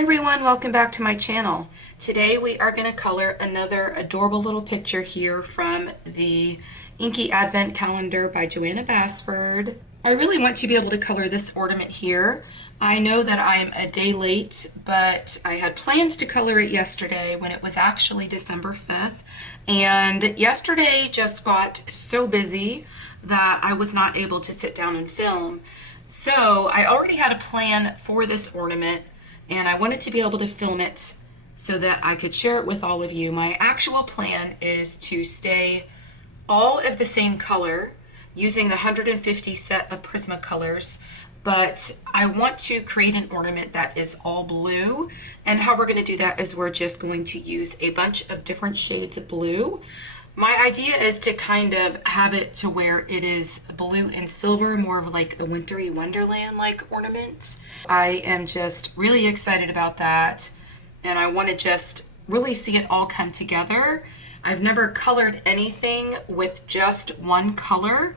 Hi everyone, welcome back to my channel. Today we are going to color another adorable little picture here from the Inky Advent Calendar by Johanna Basford. I really want to be able to color this ornament here. I know that I'm a day late, but I had plans to color it yesterday when it was actually December 5th. And yesterday just got so busy that I was not able to sit down and film. So I already had a plan for this ornament, and I wanted to be able to film it so that I could share it with all of you. My actual plan is to stay all of the same color using the 150 set of Prismacolors, but I want to create an ornament that is all blue. And how we're going to do that is we're just going to use a bunch of different shades of blue. My idea is to kind of have it to where it is blue and silver, more of like a wintry wonderland like ornament. I am just really excited about that, and I want to just really see it all come together. I've never colored anything with just one color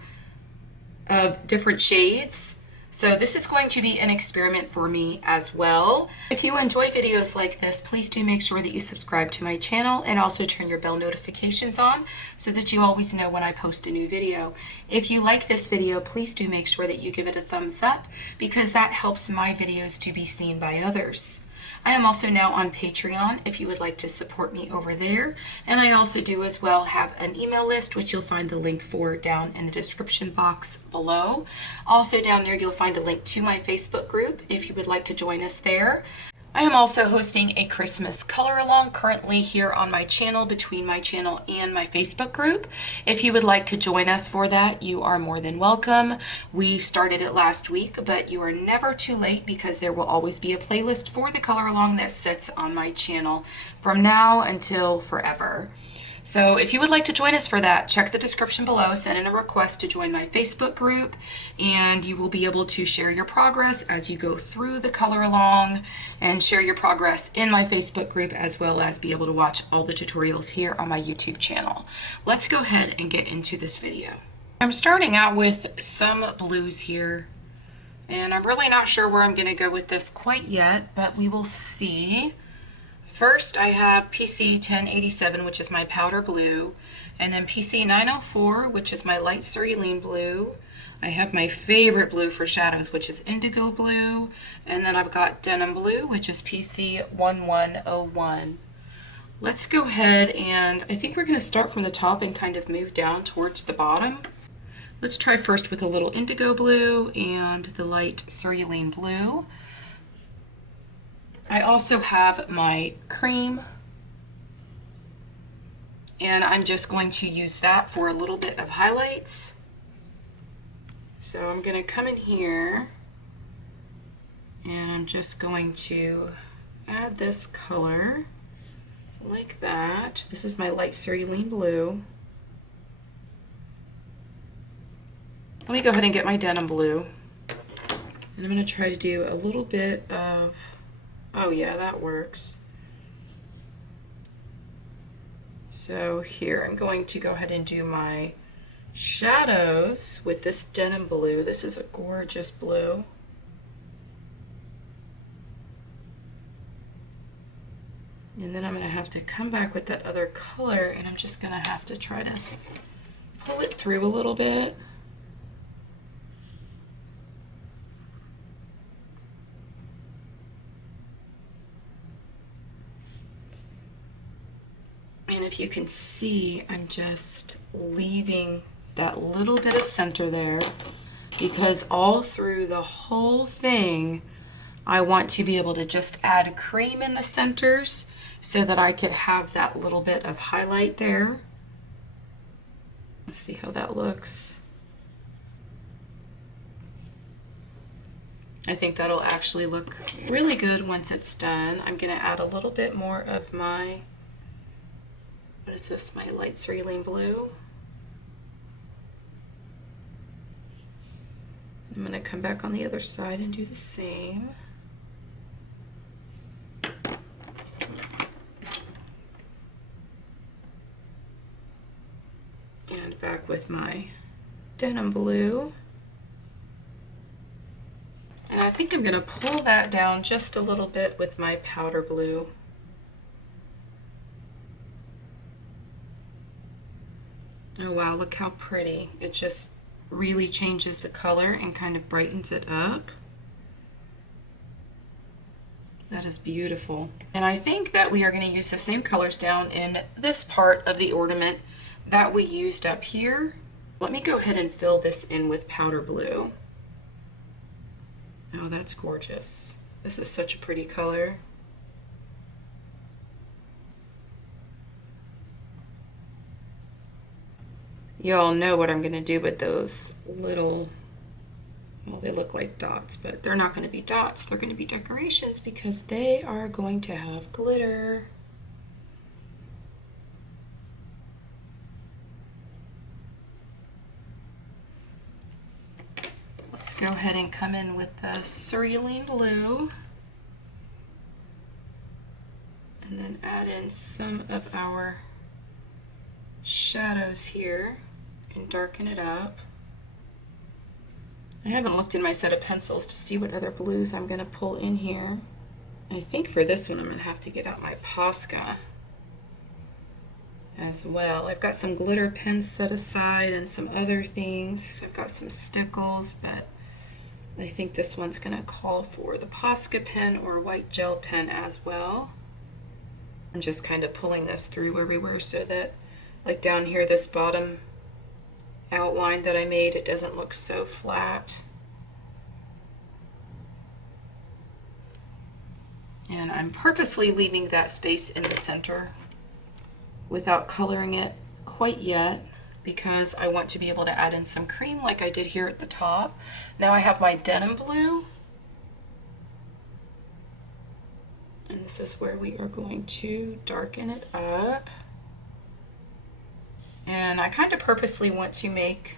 of different shades, so this is going to be an experiment for me as well. If you enjoy videos like this, please do make sure that you subscribe to my channel and also turn your bell notifications on so that you always know when I post a new video. If you like this video, please do make sure that you give it a thumbs up, because that helps my videos to be seen by others. I am also now on Patreon if you would like to support me over there, and I also do as well have an email list, which you'll find the link for down in the description box below. Also down there you'll find a link to my Facebook group if you would like to join us there. I am also hosting a Christmas color along currently here on my channel, between my channel and my Facebook group. If you would like to join us for that, you are more than welcome. We started it last week, but you are never too late, because there will always be a playlist for the color along that sits on my channel from now until forever. So if you would like to join us for that, check the description below, send in a request to join my Facebook group, and you will be able to share your progress as you go through the color along, and share your progress in my Facebook group, as well as be able to watch all the tutorials here on my YouTube channel. Let's go ahead and get into this video. I'm starting out with some blues here, and I'm really not sure where I'm going to go with this quite yet, but we will see. First, I have PC 1087, which is my powder blue, and then PC 904, which is my light cerulean blue. I have my favorite blue for shadows, which is indigo blue, and then I've got denim blue, which is PC 1101. Let's go ahead, and I think we're going to start from the top and kind of move down towards the bottom. Let's try first with a little indigo blue and the light cerulean blue. I also have my cream, and I'm just going to use that for a little bit of highlights. So I'm going to come in here, and I'm just going to add this color like that. This is my light cerulean blue. Let me go ahead and get my denim blue, and I'm going to try to do a little bit of, oh yeah, that works. So here I'm going to go ahead and do my shadows with this denim blue. This is a gorgeous blue. And then I'm going to have to come back with that other color, and I'm just going to have to try to pull it through a little bit. And if you can see, I'm just leaving that little bit of center there, because all through the whole thing, I want to be able to just add cream in the centers so that I could have that little bit of highlight there. Let's see how that looks. I think that'll actually look really good once it's done. I'm going to add a little bit more of my, what is this, my light cerulean blue. I'm going to come back on the other side and do the same. And back with my denim blue. And I think I'm going to pull that down just a little bit with my powder blue. Oh wow, look how pretty. It just really changes the color and kind of brightens it up. That is beautiful. And I think that we are going to use the same colors down in this part of the ornament that we used up here. Let me go ahead and fill this in with powder blue. Oh, that's gorgeous. This is such a pretty color. You all know what I'm going to do with those little, well, they look like dots, but they're not going to be dots. They're going to be decorations because they are going to have glitter. Let's go ahead and come in with the cerulean blue. And then add in some of our shadows here and darken it up. I haven't looked in my set of pencils to see what other blues I'm going to pull in here. I think for this one I'm going to have to get out my Posca as well. I've got some glitter pens set aside and some other things. I've got some stickles, but I think this one's going to call for the Posca pen or white gel pen as well. I'm just kind of pulling this through everywhere so that, like down here, this bottom outline that I made, it doesn't look so flat. And I'm purposely leaving that space in the center without coloring it quite yet because I want to be able to add in some cream like I did here at the top. Now I have my denim blue, and this is where we are going to darken it up. And I kind of purposely want to make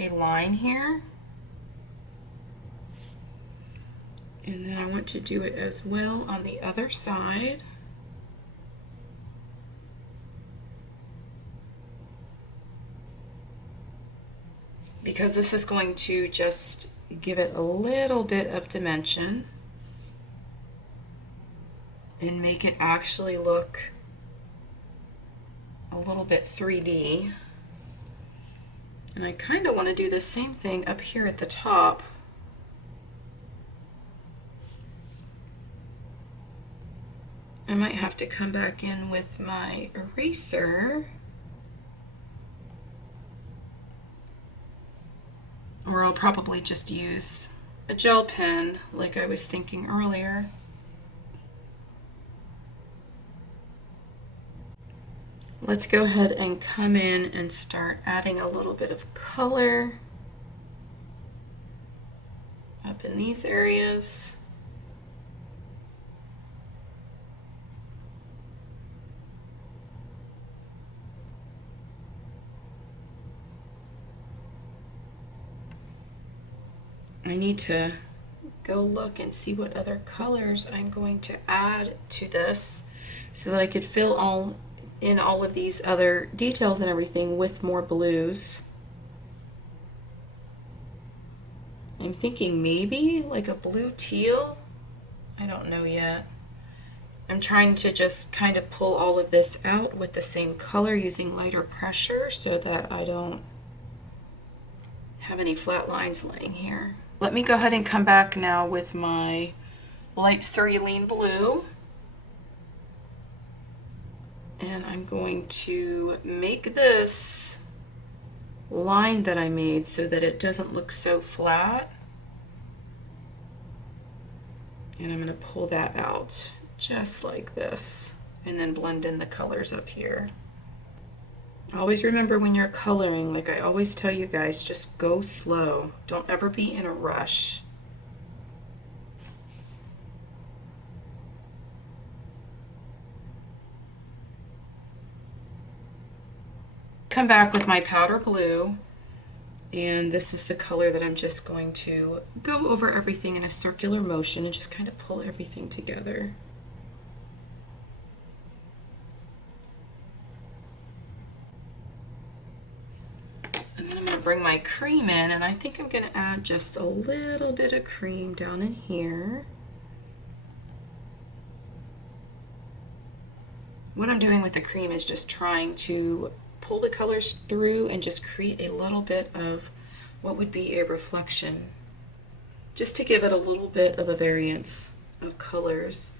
a line here. And then I want to do it as well on the other side. Because this is going to just give it a little bit of dimension and make it actually look a little bit 3D. And I kind of want to do the same thing up here at the top. I might have to come back in with my eraser, or I'll probably just use a gel pen like I was thinking earlier. Let's go ahead and come in and start adding a little bit of color up in these areas. I need to go look and see what other colors I'm going to add to this so that I could fill in all of these other details and everything with more blues. I'm thinking maybe like a blue teal. I don't know yet. I'm trying to just kind of pull all of this out with the same color using lighter pressure so that I don't have any flat lines laying here. Let me go ahead and come back now with my light cerulean blue. And I'm going to make this line that I made so that it doesn't look so flat. And I'm going to pull that out just like this and then blend in the colors up here. Always remember when you're coloring, like I always tell you guys, just go slow. Don't ever be in a rush. Come back with my powder blue, and this is the color that I'm just going to go over everything in a circular motion and just kind of pull everything together. And then I'm going to bring my cream in, and I think I'm going to add just a little bit of cream down in here. What I'm doing with the cream is just trying to pull the colors through and just create a little bit of what would be a reflection, just to give it a little bit of a variance of colors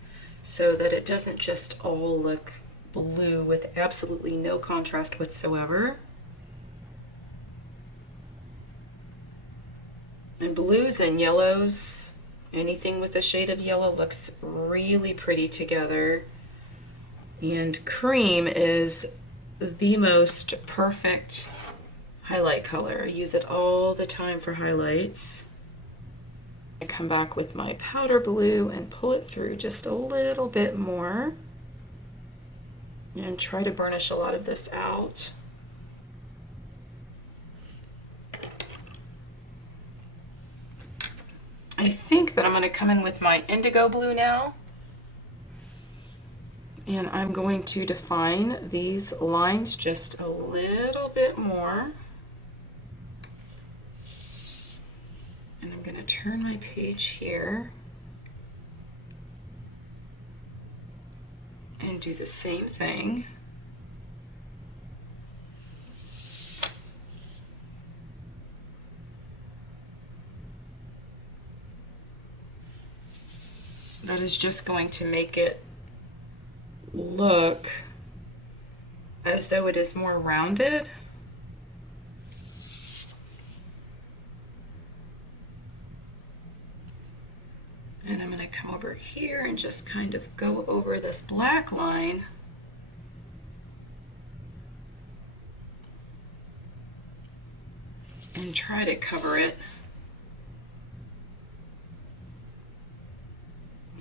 so that it doesn't just all look blue with absolutely no contrast whatsoever. And blues and yellows, anything with a shade of yellow looks really pretty together. And cream is the most perfect highlight color. I use it all the time for highlights. I come back with my powder blue and pull it through just a little bit more and try to burnish a lot of this out. I think that I'm going to come in with my indigo blue now, and I'm going to define these lines just a little bit more. And I'm going to turn my page here and do the same thing. That is just going to make it look as though it is more rounded. And I'm going to come over here and just kind of go over this black line. And try to cover it.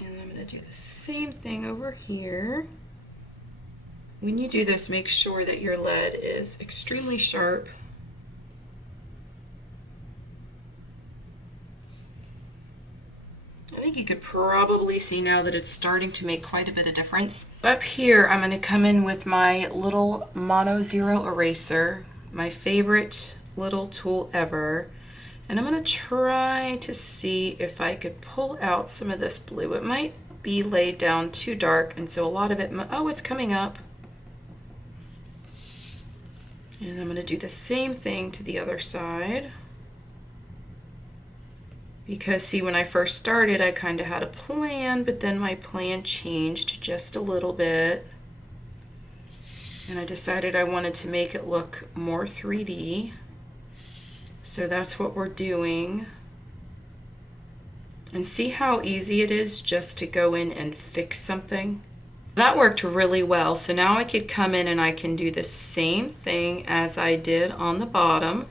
And I'm going to do the same thing over here. When you do this, make sure that your lead is extremely sharp. I think you could probably see now that it's starting to make quite a bit of difference. Up here, I'm going to come in with my little Mono Zero eraser, my favorite little tool ever. And I'm going to try to see if I could pull out some of this blue. It might be laid down too dark, and so a lot of it, oh, it's coming up. And I'm going to do the same thing to the other side. Because see, when I first started, I kind of had a plan, but then my plan changed just a little bit. And I decided I wanted to make it look more 3D. So that's what we're doing. And see how easy it is just to go in and fix something? That worked really well. So now I could come in and I can do the same thing as I did on the bottom.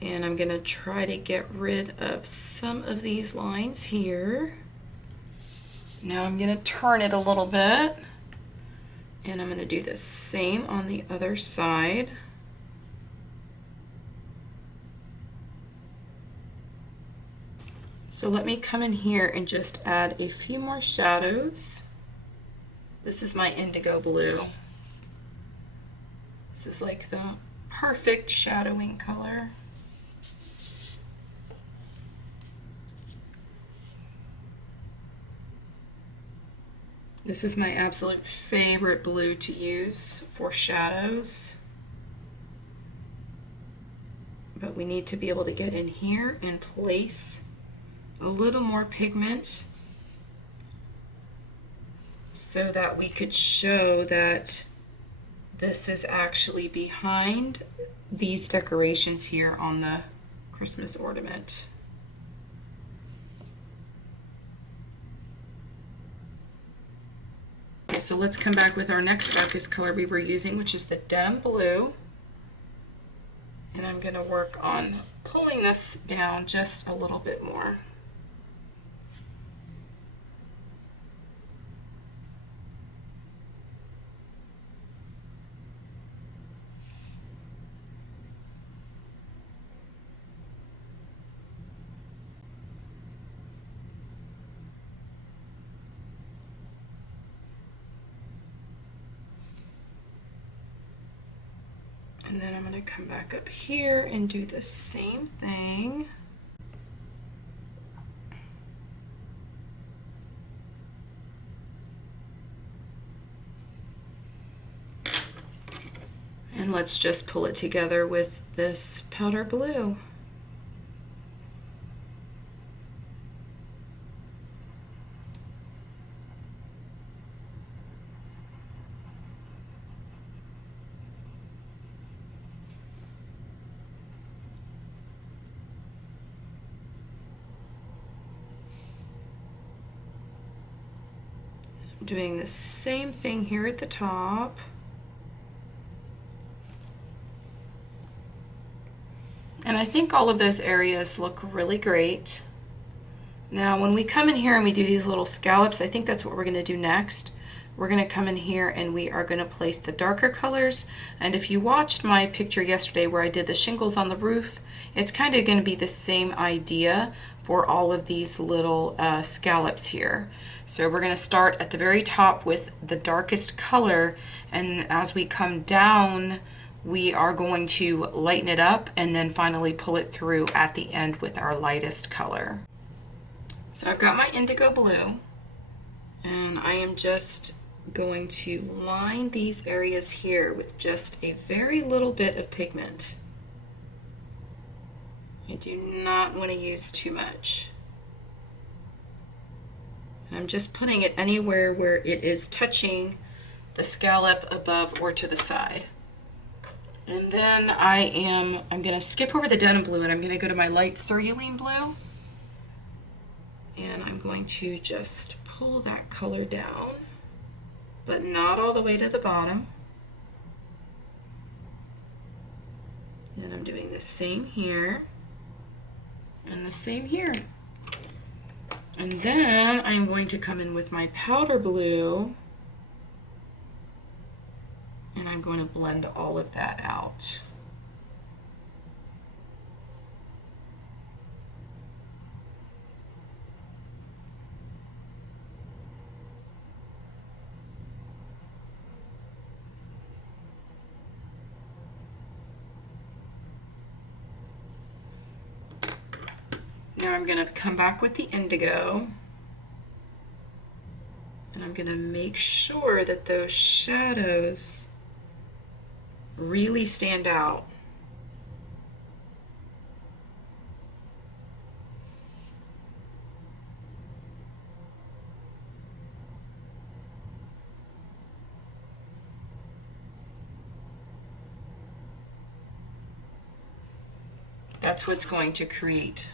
And I'm going to try to get rid of some of these lines here. Now I'm going to turn it a little bit. And I'm going to do the same on the other side. So let me come in here and just add a few more shadows. This is my indigo blue. This is like the perfect shadowing color. This is my absolute favorite blue to use for shadows. But we need to be able to get in here and place a little more pigment so that we could show that this is actually behind these decorations here on the Christmas ornament. Okay, so let's come back with our next darkest color we were using, which is the denim blue. And I'm going to work on pulling this down just a little bit more. And then I'm going to come back up here and do the same thing. And let's just pull it together with this powder blue. I'm doing the same thing here at the top. And I think all of those areas look really great. Now when we come in here and we do these little scallops, I think that's what we're going to do next. We're going to come in here and we are going to place the darker colors. And if you watched my picture yesterday where I did the shingles on the roof, it's kind of going to be the same idea for all of these little scallops here. So we're going to start at the very top with the darkest color, and as we come down we are going to lighten it up and then finally pull it through at the end with our lightest color. So I've got my indigo blue, and I am just going to line these areas here with just a very little bit of pigment. I do not want to use too much. And I'm just putting it anywhere where it is touching the scallop above or to the side. And then I'm going to skip over the denim blue and I'm going to go to my light cerulean blue. And I'm going to just pull that color down, but not all the way to the bottom. And I'm doing the same here and the same here. And then I'm going to come in with my powder blue and I'm going to blend all of that out. Now I'm going to come back with the indigo, and I'm going to make sure that those shadows really stand out. That's what's going to create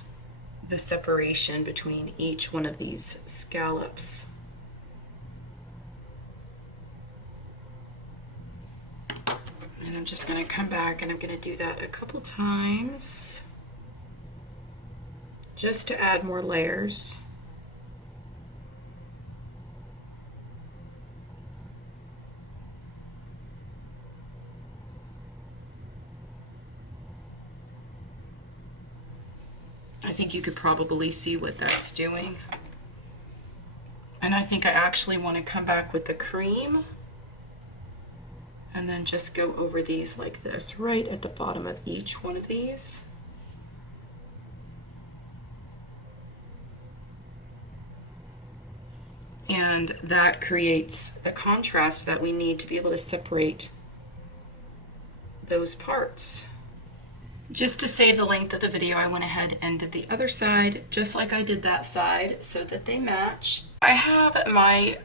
the separation between each one of these scallops. And I'm just going to come back and I'm going to do that a couple times just to add more layers. I think you could probably see what that's doing. And I think I actually want to come back with the cream and then just go over these like this, right at the bottom of each one of these. And that creates the contrast that we need to be able to separate those parts. Just to save the length of the video, I went ahead and did the other side just like I did that side so that they match. I have my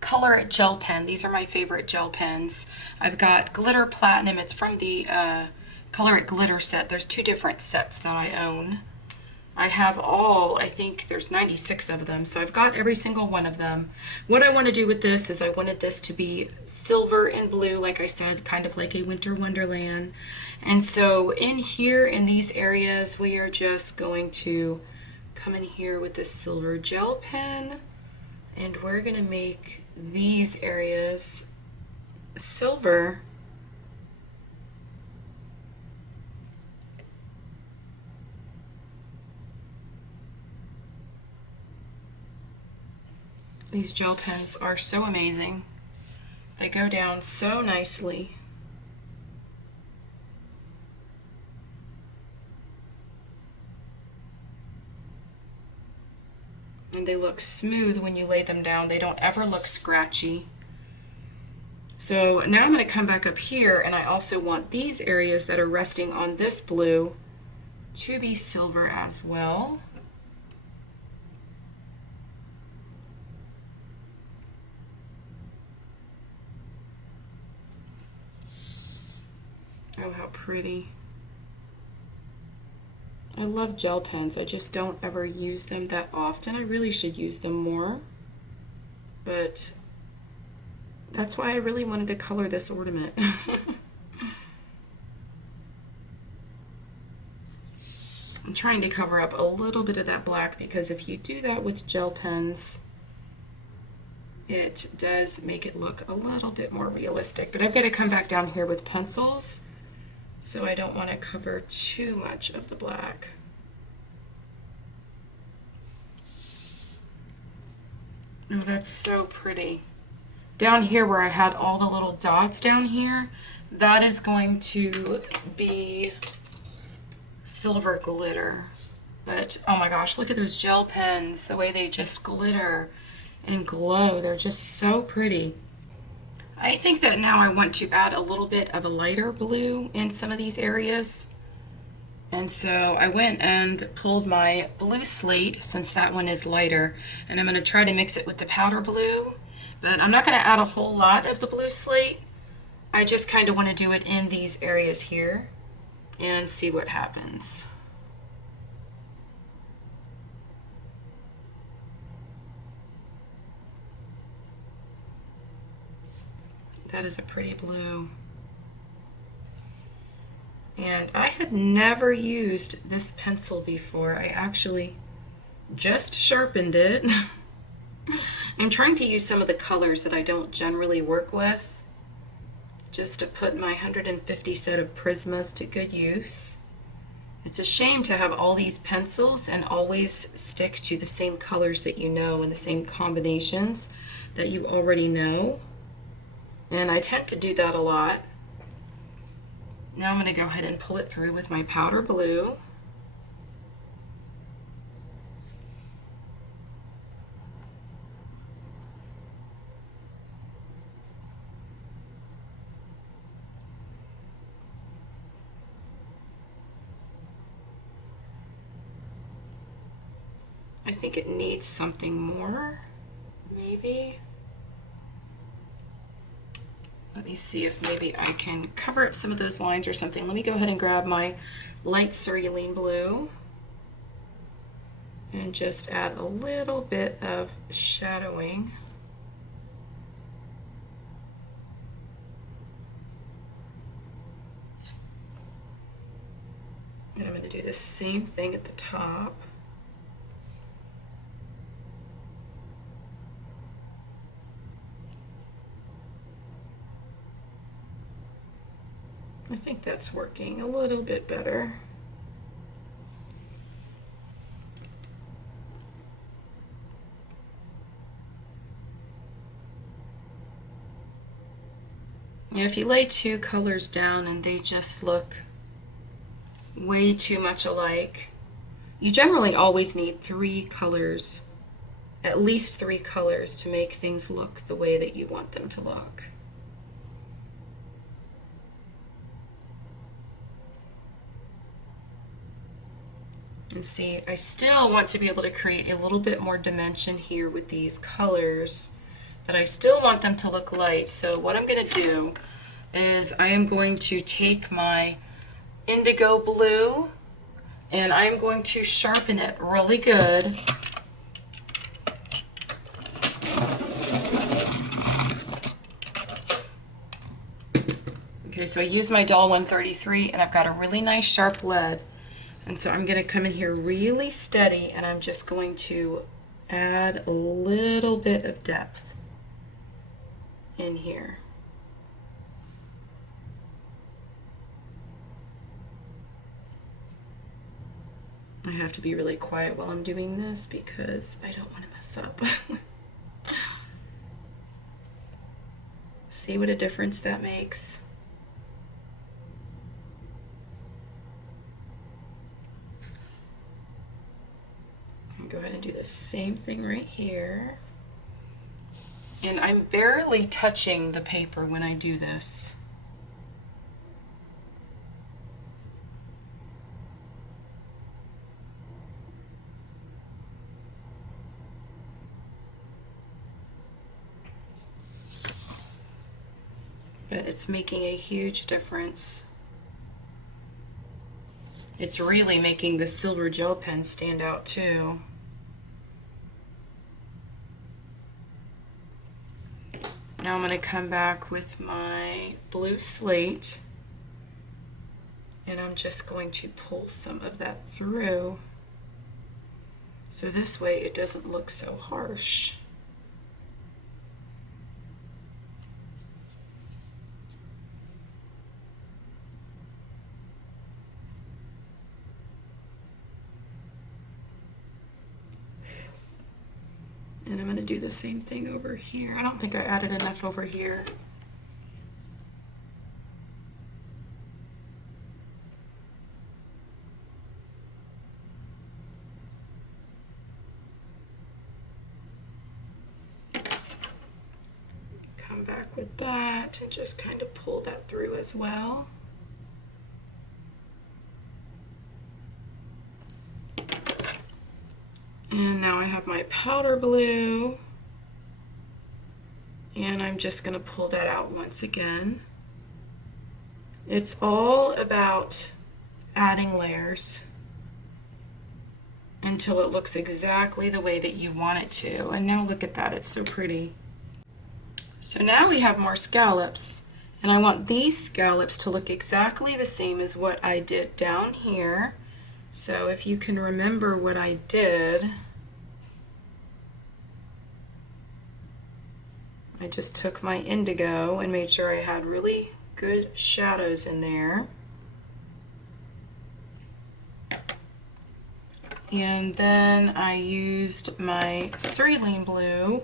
Color It gel pen. These are my favorite gel pens. I've got Glitter Platinum. It's from the Color It Glitter set. There's two different sets that I own. I have all, I think there's 96 of them, so I've got every single one of them. What I want to do with this is I wanted this to be silver and blue, like I said, kind of like a winter wonderland. And so in here, in these areas, we are just going to come in here with this silver gel pen, and we're going to make these areas silver. These gel pens are so amazing. They go down so nicely. And they look smooth when you lay them down. They don't ever look scratchy. So now I'm going to come back up here, and I also want these areas that are resting on this blue to be silver as well. Oh, how pretty. I love gel pens. I just don't ever use them that often. I really should use them more. But that's why I really wanted to color this ornament. I'm trying to cover up a little bit of that black because if you do that with gel pens, it does make it look a little bit more realistic. But I've got to come back down here with pencils, so I don't want to cover too much of the black. Oh, that's so pretty. Down here where I had all the little dots down here, that is going to be silver glitter. But oh my gosh, look at those gel pens, the way they just glitter and glow. They're just so pretty. I think that now I want to add a little bit of a lighter blue in some of these areas. And so I went and pulled my blue slate, since that one is lighter, and I'm going to try to mix it with the powder blue. But I'm not going to add a whole lot of the blue slate. I just kind of want to do it in these areas here and see what happens. That is a pretty blue. And I had never used this pencil before. I actually just sharpened it. I'm trying to use some of the colors that I don't generally work with, just to put my 150 set of Prismas to good use. It's a shame to have all these pencils and always stick to the same colors that you know and the same combinations that you already know. And I tend to do that a lot. Now I'm going to go ahead and pull it through with my powder blue. I think it needs something more, maybe. Let me see if maybe I can cover up some of those lines or something. Let me go ahead and grab my light cerulean blue and just add a little bit of shadowing. And I'm going to do the same thing at the top. I think that's working a little bit better. Yeah, if you lay two colors down and they just look way too much alike, you generally always need three colors, at least three colors, to make things look the way that you want them to look. And see, I still want to be able to create a little bit more dimension here with these colors, but I still want them to look light. So what I'm going to do is I am going to take my indigo blue and I am going to sharpen it really good. Okay, so I use my Doll 133 and I've got a really nice sharp lead. And so I'm going to come in here really steady and I'm just going to add a little bit of depth in here. I have to be really quiet while I'm doing this because I don't want to mess up. See what a difference that makes? Go ahead and do the same thing right here. And I'm barely touching the paper when I do this. But it's making a huge difference. It's really making the silver gel pen stand out too. Now I'm going to come back with my blue slate, and I'm just going to pull some of that through, so this way it doesn't look so harsh. And I'm going to do the same thing over here. I don't think I added enough over here. Come back with that and just kind of pull that through as well. And now I have my powder blue, and I'm just going to pull that out once again. It's all about adding layers until it looks exactly the way that you want it to. And now look at that, it's so pretty. So now we have more scallops, and I want these scallops to look exactly the same as what I did down here. So if you can remember what I did, I just took my indigo and made sure I had really good shadows in there. And then I used my cerulean blue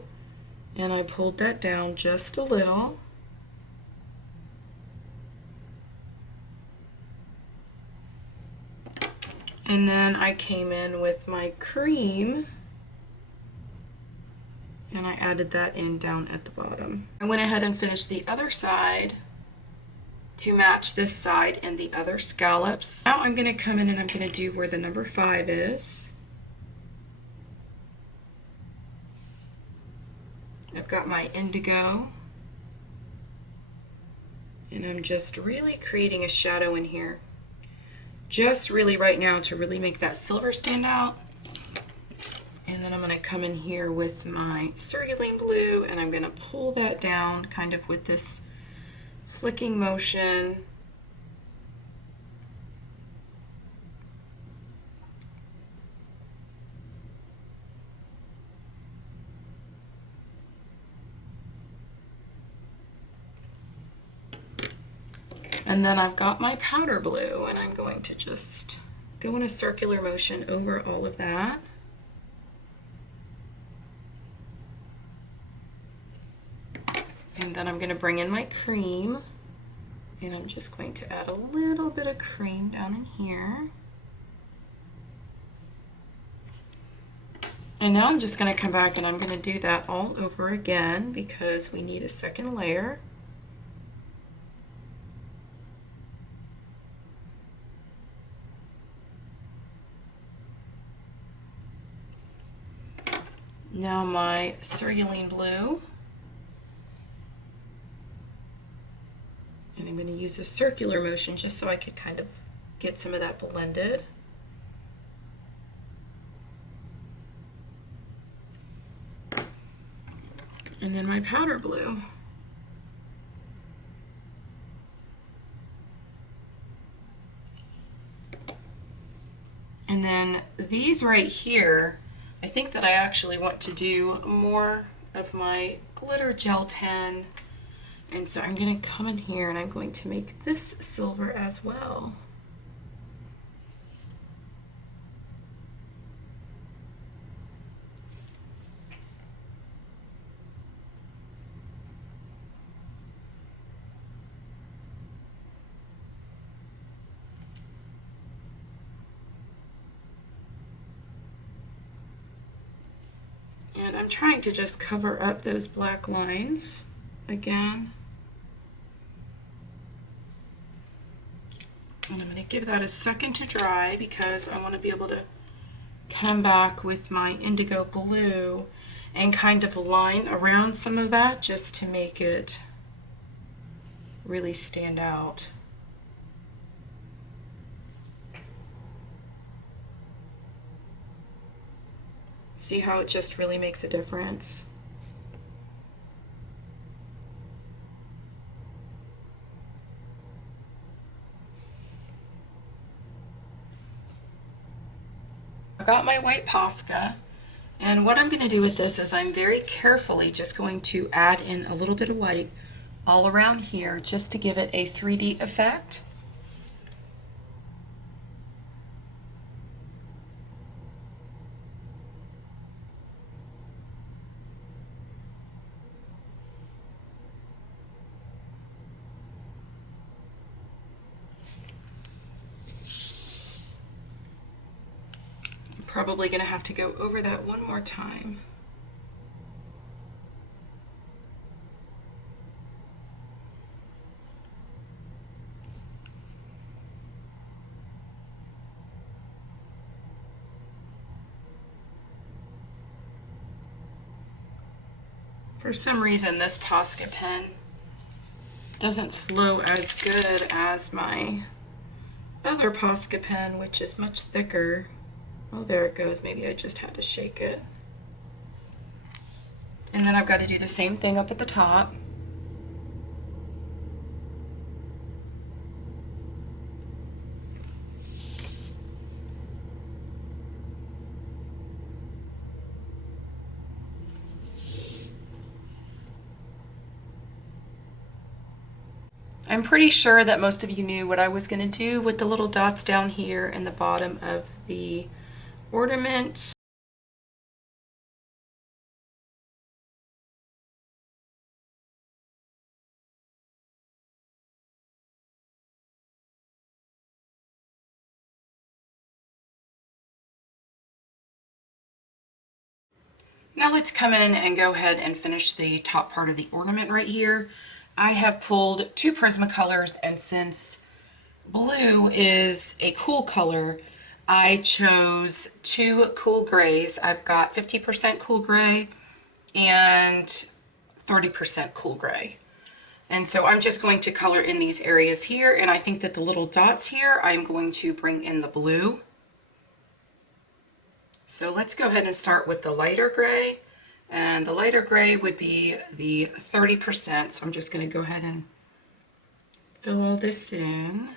and I pulled that down just a little. And then I came in with my cream and I added that in down at the bottom. I went ahead and finished the other side to match this side and the other scallops. Now I'm going to come in and I'm going to do where the number 5 is. I've got my indigo and I'm just really creating a shadow in here. Just really right now to really make that silver stand out. And then I'm going to come in here with my cerulean blue and I'm going to pull that down kind of with this flicking motion. And then I've got my powder blue and I'm going to just go in a circular motion over all of that. And then I'm going to bring in my cream and I'm just going to add a little bit of cream down in here. And now I'm just going to come back and I'm going to do that all over again because we need a second layer. Now my cerulean blue. And I'm going to use a circular motion just so I could kind of get some of that blended. And then my powder blue. And then these right here, I think that I actually want to do more of my glitter gel pen. And so I'm going to come in here and I'm going to make this silver as well. And I'm trying to just cover up those black lines again. And I'm going to give that a second to dry because I want to be able to come back with my indigo blue and kind of line around some of that just to make it really stand out. See how it just really makes a difference? I've got my white Posca, and what I'm going to do with this is I'm very carefully just going to add in a little bit of white all around here just to give it a 3D effect. Probably going to have to go over that one more time. For some reason, this Posca pen doesn't flow as good as my other Posca pen, which is much thicker. Oh, there it goes. Maybe I just had to shake it. And then I've got to do the same thing up at the top. I'm pretty sure that most of you knew what I was going to do with the little dots down here in the bottom of the ornament. Now let's come in and go ahead and finish the top part of the ornament right here. I have pulled 2 Prismacolors, and since blue is a cool color, I chose 2 cool grays. I've got 50% cool gray and 30% cool gray. And so I'm just going to color in these areas here, and I think that the little dots here, I'm going to bring in the blue. So let's go ahead and start with the lighter gray, and the lighter gray would be the 30%. So I'm just going to go ahead and fill all this in.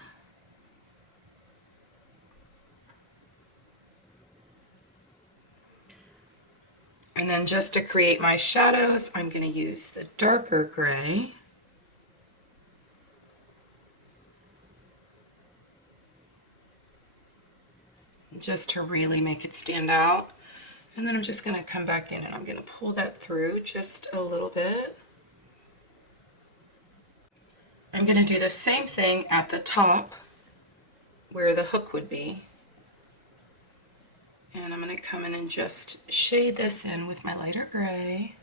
And then just to create my shadows, I'm going to use the darker gray. Just to really make it stand out. And then I'm just going to come back in and I'm going to pull that through just a little bit. I'm going to do the same thing at the top where the hook would be. And I'm going to come in and just shade this in with my lighter gray.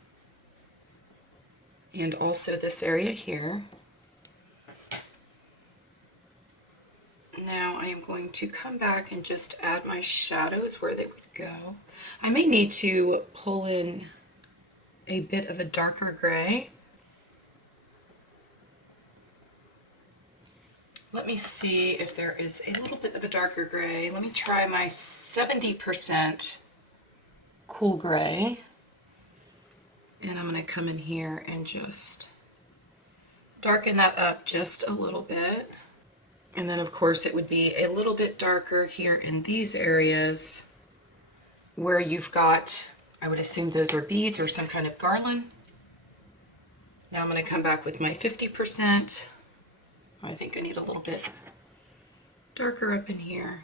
And also this area here. Now I am going to come back and just add my shadows where they would go. I may need to pull in a bit of a darker gray. Let me see if there is a little bit of a darker gray. Let me try my 70% cool gray. And I'm going to come in here and just darken that up just a little bit. And then of course it would be a little bit darker here in these areas where you've got, I would assume those are beads or some kind of garland. Now I'm going to come back with my 50%. I think I need a little bit darker up in here.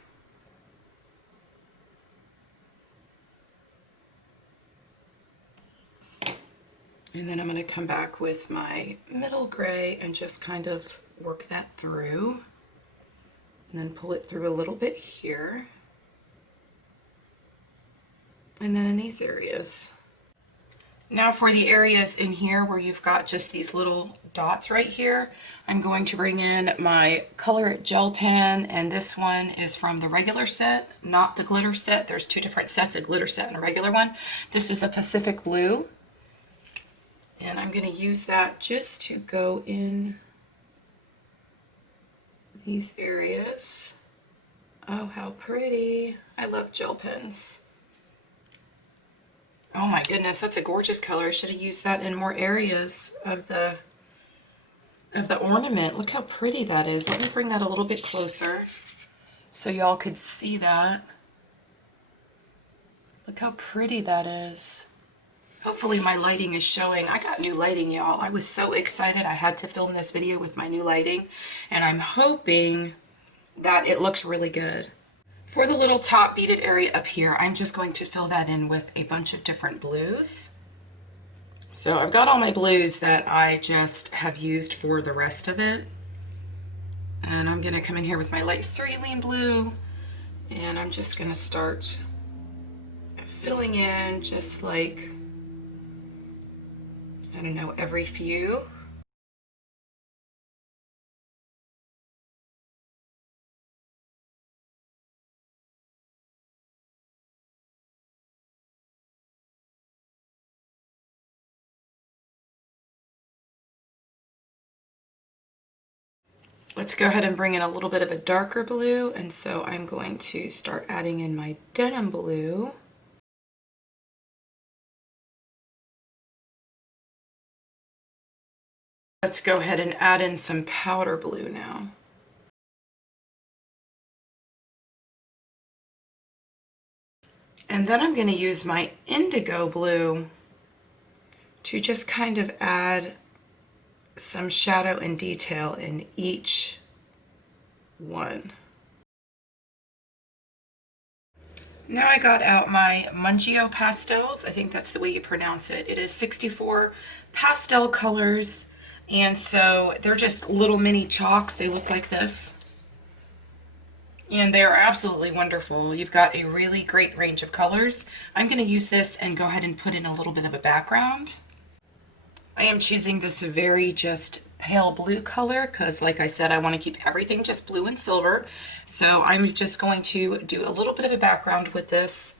And then I'm going to come back with my middle gray and just kind of work that through. And then pull it through a little bit here. And then in these areas. Now for the areas in here where you've got just these little dots right here, I'm going to bring in my Color It gel pen, and this one is from the regular set, not the glitter set. There's two different sets, a glitter set and a regular one. This is the Pacific Blue, and I'm going to use that just to go in these areas. Oh, how pretty. I love gel pens. Oh my goodness, that's a gorgeous color. I should have used that in more areas of the ornament. Look how pretty that is. Let me bring that a little bit closer so y'all could see that. Look how pretty that is. Hopefully my lighting is showing. I got new lighting, y'all. I was so excited. I had to film this video with my new lighting, and I'm hoping that it looks really good. For the little top beaded area up here, I'm just going to fill that in with a bunch of different blues. So I've got all my blues that I just have used for the rest of it. And I'm gonna come in here with my light cerulean blue, and I'm just gonna start filling in just like, I don't know, every few. Let's go ahead and bring in a little bit of a darker blue, and so I'm going to start adding in my denim blue. Let's go ahead and add in some powder blue now. And then I'm going to use my indigo blue to just kind of add some shadow and detail in each one. Now I got out my Mungio pastels. I think that's the way you pronounce it. It is 64 pastel colors, and so they're just little mini chalks. They look like this, and they are absolutely wonderful. You've got a really great range of colors. I'm going to use this and go ahead and put in a little bit of a background. I am choosing this very just pale blue color because, like I said, I want to keep everything just blue and silver. So I'm just going to do a little bit of a background with this.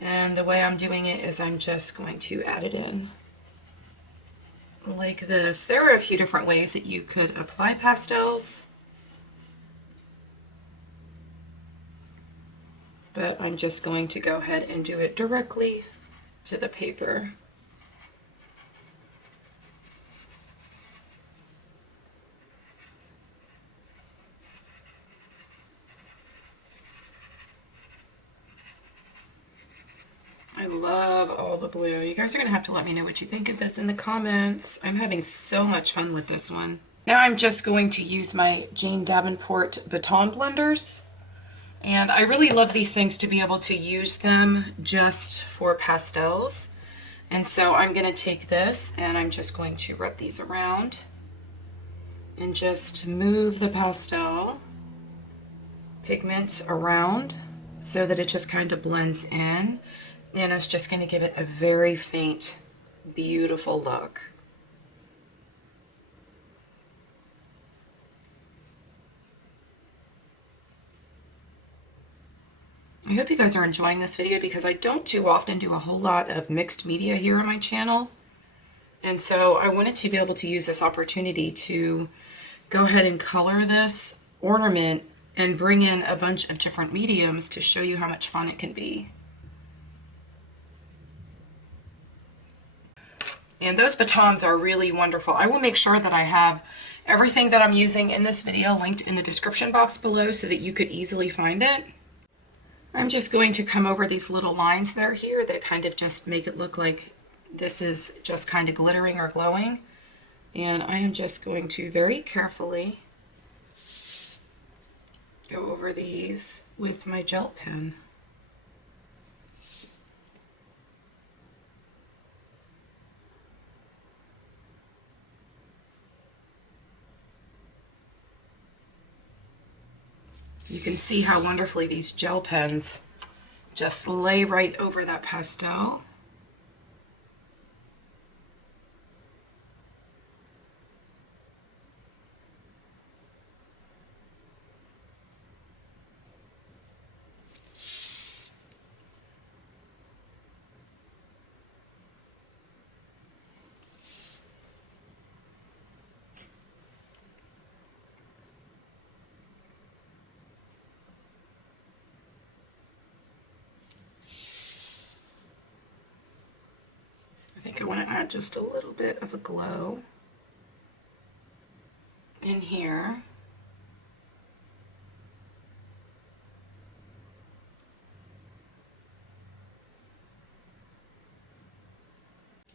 And the way I'm doing it is I'm just going to add it in like this. There are a few different ways that you could apply pastels, but I'm just going to go ahead and do it directly to the paper. I love all the blue. You guys are going to have to let me know what you think of this in the comments. I'm having so much fun with this one. Now I'm just going to use my Jane Davenport baton blenders. And I really love these things to be able to use them just for pastels. And so I'm going to take this and I'm just going to rub these around and just move the pastel pigment around so that it just kind of blends in. And it's just going to give it a very faint, beautiful look. I hope you guys are enjoying this video because I don't too often do a whole lot of mixed media here on my channel. And so I wanted to be able to use this opportunity to go ahead and color this ornament and bring in a bunch of different mediums to show you how much fun it can be. And those batons are really wonderful. I will make sure that I have everything that I'm using in this video linked in the description box below so that you could easily find it. I'm just going to come over these little lines that are here that kind of just make it look like this is just kind of glittering or glowing. And I am just going to very carefully go over these with my gel pen. You can see how wonderfully these gel pens just lay right over that pastel. I want to add just a little bit of a glow in here.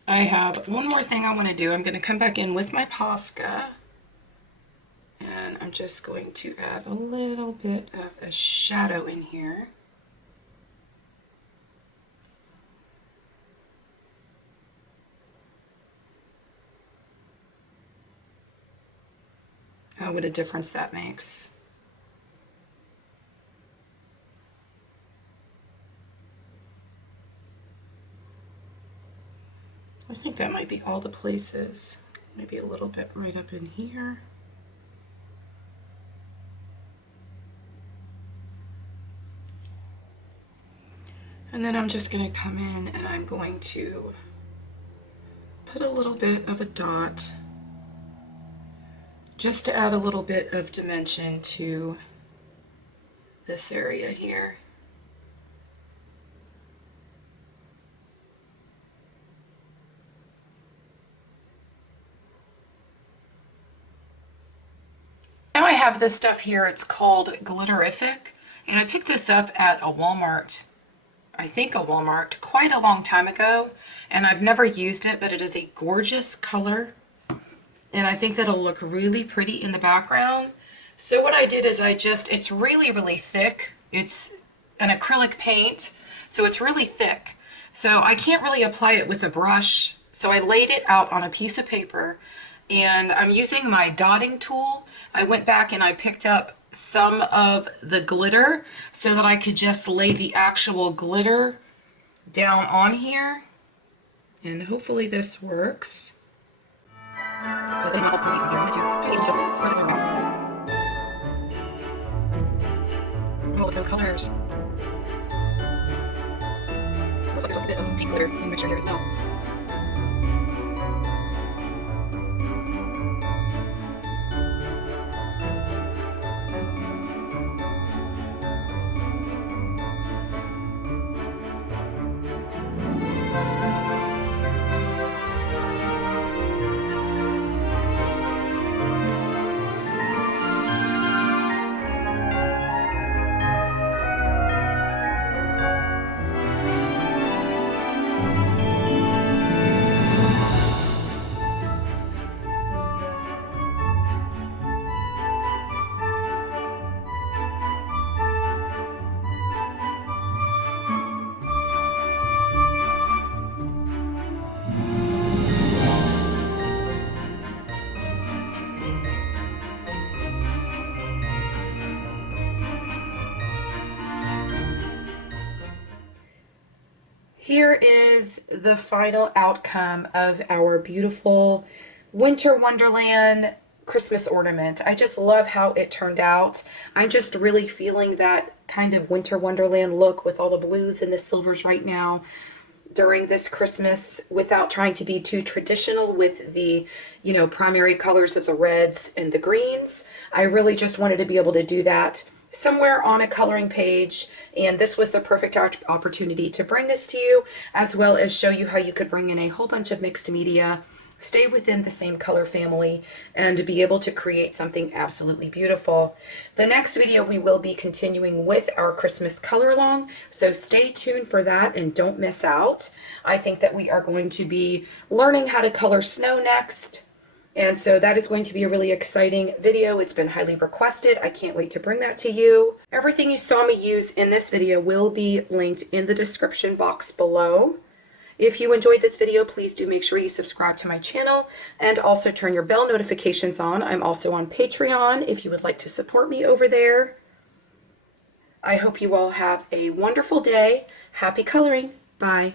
I have one more thing I want to do. I'm going to come back in with my Posca, and I'm just going to add a little bit of a shadow in here. Oh, what a difference that makes. I think that might be all the places. Maybe a little bit right up in here. And then I'm just going to come in and I'm going to put a little bit of a dot just to add a little bit of dimension to this area here. Now I have this stuff here. It's called Glitterific, and I picked this up at a Walmart, I think a Walmart, quite a long time ago, and I've never used it, but it is a gorgeous color, and I think that'll look really pretty in the background. So what I did is it's really, really thick. It's an acrylic paint, so it's really thick. So I can't really apply it with a brush, so I laid it out on a piece of paper, and I'm using my dotting tool. I went back and I picked up some of the glitter so that I could just lay the actual glitter down on here, and hopefully this works. Because I'm not optimizing here, I need to just smooth it around. Oh, look at those colors. Looks like there's a little bit of pink glitter in the mixture here as well. Here is the final outcome of our beautiful Winter Wonderland Christmas ornament. I just love how it turned out. I'm just really feeling that kind of Winter Wonderland look with all the blues and the silvers right now during this Christmas, without trying to be too traditional with the, primary colors of the reds and the greens. I really just wanted to be able to do that somewhere on a coloring page, and this was the perfect opportunity to bring this to you, as well as show you how you could bring in a whole bunch of mixed media, stay within the same color family, and be able to create something absolutely beautiful. The next video we will be continuing with our Christmas color along, so stay tuned for that and don't miss out. I think that we are going to be learning how to color snow next. And so that is going to be a really exciting video. It's been highly requested. I can't wait to bring that to you. Everything you saw me use in this video will be linked in the description box below. If you enjoyed this video, please do make sure you subscribe to my channel and also turn your bell notifications on. I'm also on Patreon if you would like to support me over there. I hope you all have a wonderful day. Happy coloring. Bye.